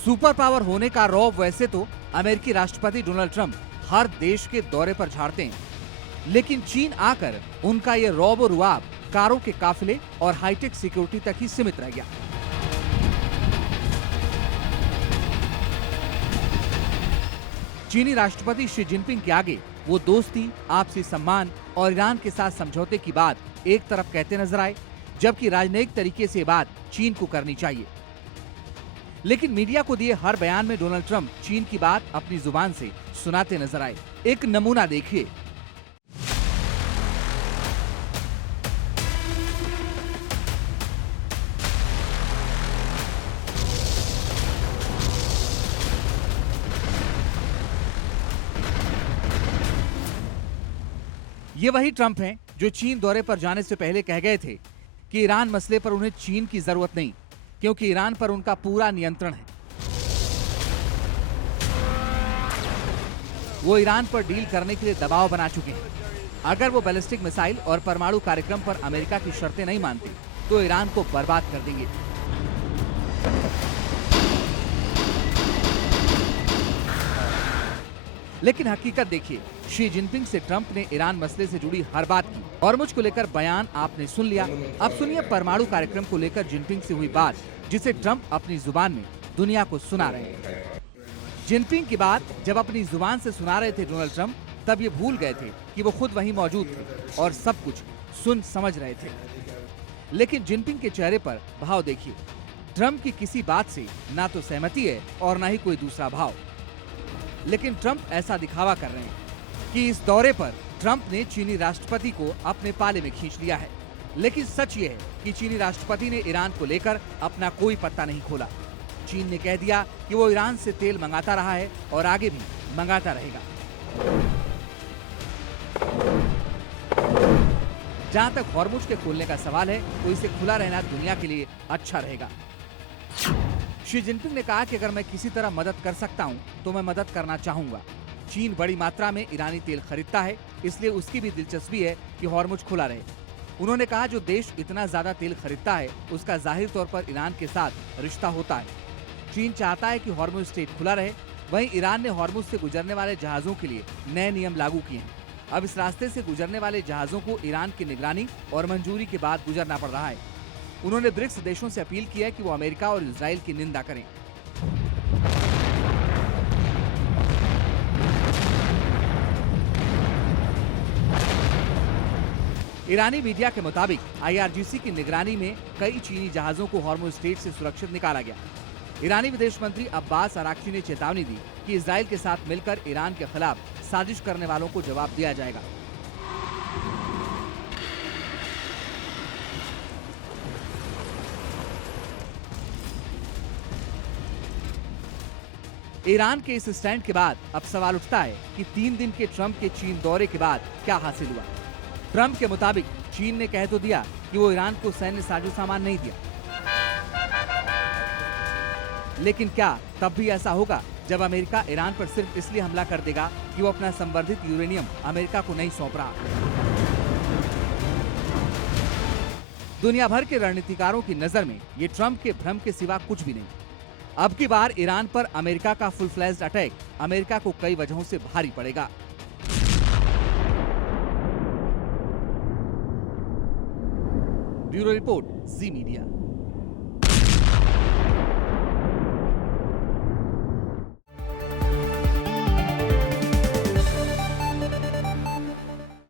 Super power होने का रौब वैसे तो अमेरिकी राष्ट्रपति डोनाल्ड ट्रंप हर देश के दौरे पर झाड़ते हैं, लेकिन चीन आकर उनका ये रौब और रुआब कारों के काफिले और हाईटेक सिक्योरिटी तक ही सीमित रह गया। चीनी राष्ट्रपति शी जिनपिंग के आगे वो दोस्ती, आपसी सम्मान और ईरान के साथ समझौते की बात एक तरफ कहते नजर आए, जबकि राजनयिक तरीके से बात चीन को करनी चाहिए। लेकिन मीडिया को दिए हर बयान में डोनाल्ड ट्रंप चीन की बात अपनी जुबान से सुनाते नजर आए। एक नमूना देखिए। ये वही ट्रंप हैं जो चीन दौरे पर जाने से पहले कह गए थे कि ईरान मसले पर उन्हें चीन की जरूरत नहीं, क्योंकि ईरान पर उनका पूरा नियंत्रण है। वो ईरान पर डील करने के लिए दबाव बना चुके हैं। अगर वो बैलिस्टिक मिसाइल और परमाणु कार्यक्रम पर अमेरिका की शर्तें नहीं मानते तो ईरान को बर्बाद कर देंगे। लेकिन हकीकत देखिए, शी जिनपिंग से ट्रंप ने ईरान मसले से जुड़ी हर बात की और मुझको लेकर बयान आपने सुन लिया। अब सुनिए परमाणु कार्यक्रम को लेकर जिनपिंग से हुई बात, जिसे ट्रंप अपनी जुबान में दुनिया को सुना रहे हैं। जिनपिंग की बात जब अपनी जुबान से सुना रहे थे डोनाल्ड ट्रंप, तब ये भूल गए थे कि वो खुद वहीं मौजूद थे और सब कुछ सुन समझ रहे थे। लेकिन जिनपिंग के चेहरे पर भाव देखिए। ट्रंप की किसी बात से ना तो सहमति है और ना ही कोई दूसरा भाव। लेकिन ट्रंप ऐसा दिखावा कर रहे हैं कि इस दौरे पर ट्रंप ने चीनी राष्ट्रपति को अपने पाले में खींच लिया है। लेकिन सच ये है कि चीनी राष्ट्रपति ने ईरान को लेकर अपना कोई पत्ता नहीं खोला। चीन ने कह दिया कि वो ईरान से तेल मंगाता रहा है और आगे भी मंगाता रहेगा। जहां तक हॉर्मुज के खोलने का सवाल है, तो इसे खुला रहना दुनिया के लिए अच्छा रहेगा। शी जिनपिंग ने कहा कि अगर मैं किसी तरह मदद कर सकता हूं, तो मैं मदद करना चाहूंगा। चीन बड़ी मात्रा में ईरानी तेल खरीदता है, इसलिए उसकी भी दिलचस्पी है कि हॉर्मुज खुला रहे। उन्होंने कहा जो देश इतना ज्यादा तेल खरीदता है, उसका जाहिर तौर पर ईरान के साथ रिश्ता होता है। चीन चाहता है कि हॉर्मुज स्ट्रेट खुला रहे। वहीं ईरान ने हॉर्मुज से गुजरने वाले जहाजों के लिए नए नियम लागू किए हैं। अब इस रास्ते से गुजरने वाले जहाजों को ईरान की निगरानी और मंजूरी के बाद गुजरना पड़ रहा है। उन्होंने ब्रिक्स देशों से अपील की है कि वो अमेरिका और इजराइल की निंदा करें। ईरानी मीडिया के मुताबिक IRGC की निगरानी में कई चीनी जहाजों को हॉर्मुज स्ट्रेट से सुरक्षित निकाला गया। ईरानी विदेश मंत्री अब्बास अराक्ची ने चेतावनी दी कि इजराइल के साथ मिलकर ईरान के खिलाफ साजिश करने वालों को जवाब दिया जाएगा। ईरान के इस स्टैंड के बाद अब सवाल उठता है कि 3 दिन के ट्रंप के चीन दौरे के बाद क्या हासिल हुआ। ट्रंप के मुताबिक चीन ने कह तो दिया कि वो ईरान को सैन्य साजो सामान नहीं दिया, लेकिन क्या तब भी ऐसा होगा जब अमेरिका ईरान पर सिर्फ इसलिए हमला कर देगा कि वो अपना संवर्धित यूरेनियम अमेरिका को नहीं सौंप रहा। दुनिया भर के रणनीतिकारों की नजर में ये ट्रंप के भ्रम के सिवा कुछ भी नहीं। अब की बार ईरान पर अमेरिका का फुल फ्लैश्ड अटैक अमेरिका को कई वजहों से भारी पड़ेगा। ब्यूरो रिपोर्ट, जी मीडिया।